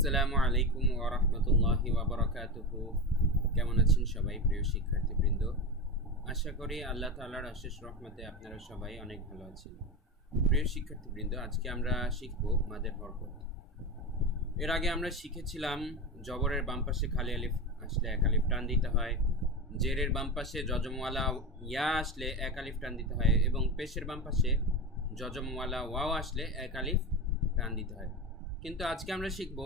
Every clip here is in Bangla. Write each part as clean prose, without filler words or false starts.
আসসালামু আলাইকুম ওয়া রাহমাতুল্লাহি ওয়া বারাকাতুহু। কেমন আছেন সবাই প্রিয় শিক্ষার্থীবৃন্দ? আশা করি আল্লাহ তাআলার অশেষ রহমতে আপনারা সবাই অনেক ভালো আছেন। প্রিয় শিক্ষার্থীবৃন্দ, আজকে আমরা শিখব মাদের হরকত। এর আগে আমরা শিখেছিলাম জবরের বাম পাশে খালি আলিফ আসলে এক আলিফ টান দিতে হয়, জেরের বাম পাশে জজমওয়ালা ইয়া আসলে এক আলিফ টান দিতে হয়, এবং পেশের বাম পাশে জজমওয়ালা ওয়াও আসলে এক আলিফ টান দিতে হয়। কিন্তু আজকে আমরা শিখব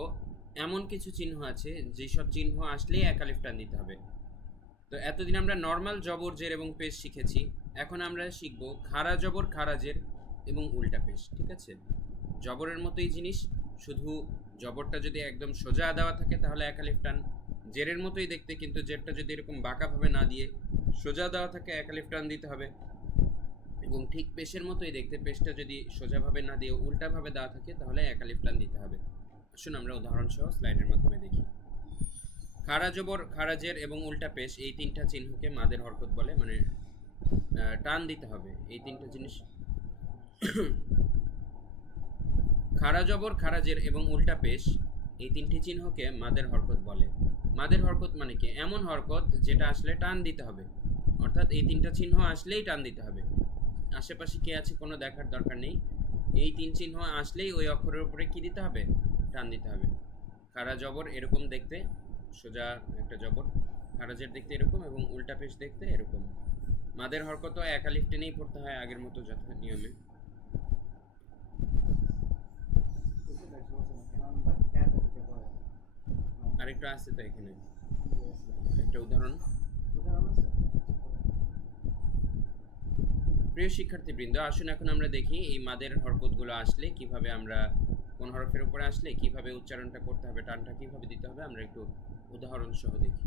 এমন কিছু চিহ্ন আছে যেসব চিহ্ন আসলেই এক আলিফ টান দিতে হবে। তো এতদিন আমরা নর্মাল জবর জের এবং পেশ শিখেছি, এখন আমরা শিখব খাড়া জবর খাড়া জের এবং উল্টা পেশ। ঠিক আছে, জবরের মতোই জিনিস, শুধু জবরটা যদি একদম সোজা দেওয়া থাকে তাহলে এক আলিফ টান, জেরের মতোই দেখতে, কিন্তু জেরটা যদি এরকম বাঁকাভাবে না দিয়ে সোজা দেওয়া থাকে এক আলিফ টান দিতে হবে, এবং ঠিক পেশের মতোই দেখতে, পেশটা যদি সোজাভাবে না দিয়ে উল্টাভাবে দেওয়া থাকে তাহলে এক আলিফ টান দিতে হবে। আসুন আমরা উদাহরণ সহ স্লাইডের মাধ্যমে দেখি। খাড়া জবর খাড়া জের এবং উল্টা পেশ এই তিনটা চিহ্নকে মাদের হরকত বলে, মানে টান দিতে হবে এই তিনটা জিনিস। খাড়া জবর খাড়া জের এবং উল্টা পেশ এই তিনটি চিহ্নকে মাদের হরকত বলে। মাদের হরকত মানে কি? এমন হরকত যেটা আসলে টান দিতে হবে, অর্থাৎ এই তিনটা চিহ্ন আসলেই টান দিতে হবে। আশেপাশে কে আছে কোনো দেখার দরকার নেই, এই তিন চিহ্ন আসলেই ওই অক্ষরের উপরে কি দিতে হবে? টান দিতে হবে। খাড়া জবর এরকম দেখতে, সোজা একটা জবর, খাড়া জের দেখতে এরকম, এবং উল্টা পেশ দেখতে এরকম। মাদের হরকত এক আলিফ টেনেই পড়তে হয় আগের মতো যথা নিয়মে। আরেকটা আছে তো এখানে একটা উদাহরণ। প্রিয় শিক্ষার্থীবৃন্দ, আসুন এখন আমরা দেখি এই মাদের হরকতগুলো আসলে কিভাবে আমরা, কোন হরফের উপরে আসলে কিভাবে উচ্চারণটা করতে হবে, টানটা কিভাবে দিতে হবে, আমরা একটু উদাহরণ সহ দেখি।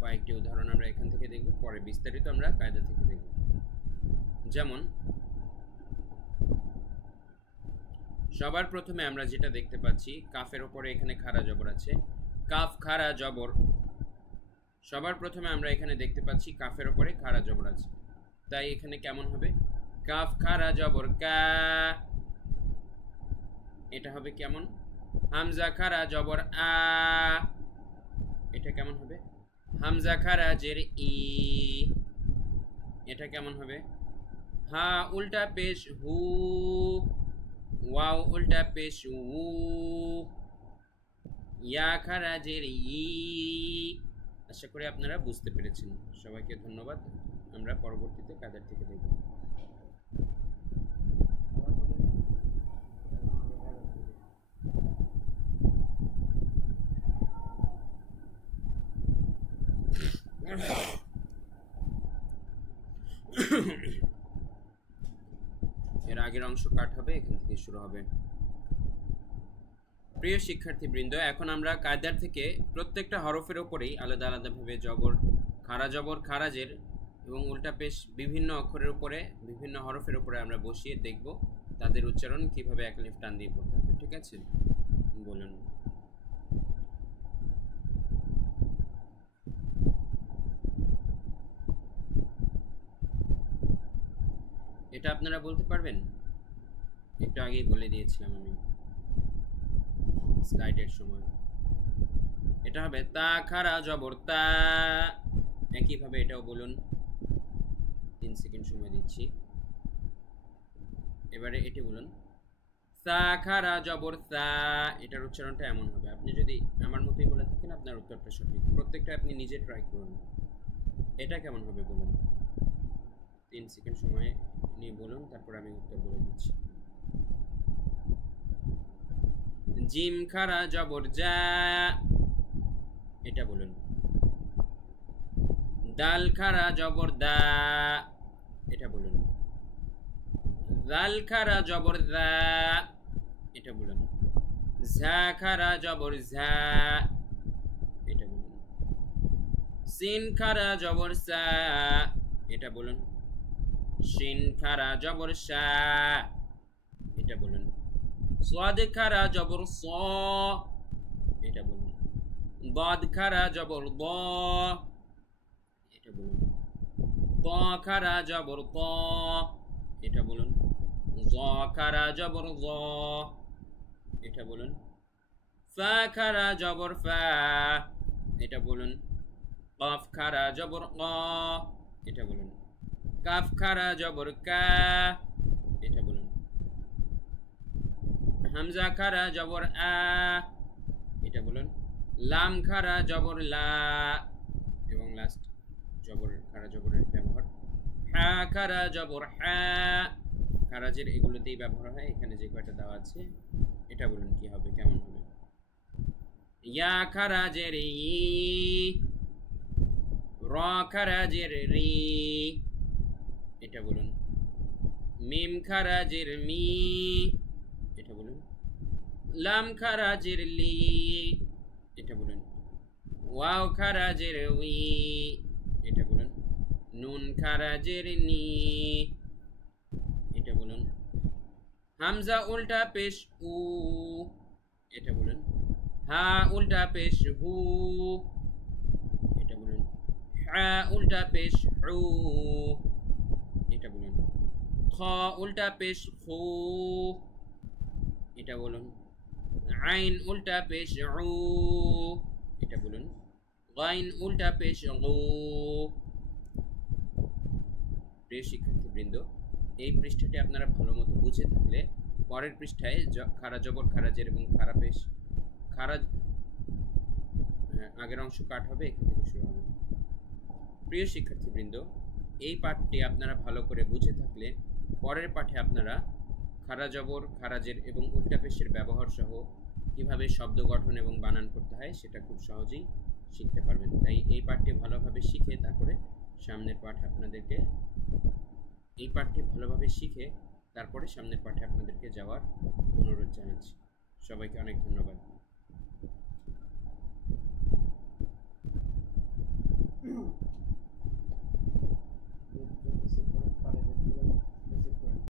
কয়েকটি উদাহরণ আমরা এখান থেকে দেখব, পরে বিস্তারিত আমরা কায়দা থেকে দেখব। যেমন সবার প্রথমে আমরা যেটা দেখতে পাচ্ছি, কাফের উপরে এখানে খাড়া জবর আছে, কাফ খাড়া জবর। সবার প্রথমে আমরা এখানে দেখতে পাচ্ছি কাফের উপরে খাড়া জবর আছে, তাই এখানে কেমন হবে? কাফ খাড়া জবর কা, এটা হবে কেমন? হামজা খাড়া জবর আ, এটা কেমন হবে? হামজা খাড়া জের ই, এটা কেমন হবে? হা উল্টা পেশ হু, ওয়াও উল্টা পেশ উ, ইয়া খাড়া জের ই। আশা করি আপনারা বুঝতে পেরেছেন। সবাইকে ধন্যবাদ। আমরা পরবর্তীতে কাদের থেকে দেখব। এর আগের অংশ কাট হবে, এখান থেকে শুরু হবে। প্রিয় শিক্ষার্থীবৃন্দ, এখন আমরা কায়দার থেকে প্রত্যেকটা হরফের ওপরেই আলাদা আলাদাভাবে জবর খাড়া জের এবং উল্টা পেশ বিভিন্ন অক্ষরের উপরে, বিভিন্ন হরফের উপরে আমরা বসিয়ে দেখব তাদের উচ্চারণ কিভাবে এক আলিফ টান দিয়ে পড়তে হবে। ঠিক আছে, বলুন। এটা আপনারা বলতে পারবেন? একটু আগেই বলে দিয়েছিলাম আমি স্লাইডের সময়। এটা হবে তা খাড়া জবর তা, একইভাবে এটাও বলুন। 3 সেকেন্ড সময় দিচ্ছি। এবারে এটি বলুন, সা খাড়া জবর সা, এটার উচ্চারণটা এমন হবে। আপনি যদি আমার মতোই বলে থাকেন আপনার উত্তরটা সঠিক। প্রত্যেকটা আপনি নিজে ট্রাই করুন। এটা কেমন হবে বলুন? 3 সেকেন্ড সময় নিয়ে বলুন, তারপর আমি উত্তর বলে দিচ্ছি। জিম খাড়া জবর যা, এটা বলুন। দাল খাড়া জবর দা, এটা বলুন। জাল খাড়া জবর দা, এটা বলুন। ঝা খাড়া জবর ঝা, এটা বলুন। সিন খাড়া জবর সা, এটা বলুন। শিন খাড়া জবর শা, এটা বলুন। সাদ খাড়া জবর স, এটা বলুন। দাদ খাড়া জবর দ, এটা বলুন। ত খাড়া জবর ত, এটা বলুন। জ খাড়া জবর জ, এটা বলুন। ফা খারা জবর ফা, এটা বলুন। কফ খারা জবর ক, এটা বলুন। কাফ খারা জবর কা, এটা বলুন। হামজা খারা জবর আ, এটা বলুন। লাম খারা জবর লা, এবং লাস্ট জবর খারা জবরের ব্যবহার। হা খারা জবর হা, খারাজের এগুলোতেই ব্যবহার হয়, এখানে যে কয়টা দেওয়া আছে এটা বলুন কি হবে, কেমন হবে। ইয়া খারাজের ই, র খারাজের রি, এটা বলুন। মিম খারাজের মি, এটা বলুন। লাম খারাজের লি, এটা বলুন। ওয়াও খারাজের উই, এটা বলুন। নুন খারাজের নি, এটা বলুন। হামজা উল্টা পেশ উ, এটা বলুন। হা উল্টা পেশ হু, এটা বলুন। হা উল্টা পেশ হু, এটা বলুন। খ উল্টা পেশ খু, এটা বলুন। আইন উল্টা পেশ উ, এটা বলুন। গাইন উল্টা পেশ গু। প্রিয় শিক্ষার্থীবৃন্দ, এই পৃষ্ঠাটি আপনারা ভালো মতো বুঝে থাকলে পরের পৃষ্ঠায় খারা জবর খারাজের এবং খারা পেশ খারাজ, আগের অংশ কাট হবে, এখান থেকে শুরু হবে। প্রিয় শিক্ষার্থীবৃন্দ, এই পাঠটি আপনারা ভালো করে বুঝে থাকলে পরের পাঠে আপনারা খারা জবর খারাজের এবং উল্টা পেশের ব্যবহার সহ কীভাবে শব্দ গঠন এবং বানান করতে হয় সেটা খুব সহজেই শিখতে পারবেন। তাই এই পাঠটি ভালোভাবে শিখে তারপরে সামনের পাঠ আপনাদেরকে, এই পাঠটি ভালোভাবে শিখে তারপরে সামনের পাঠে আপনাদেরকে যাওয়ার অনুরোধ জানাচ্ছি। সবাইকে অনেক ধন্যবাদ।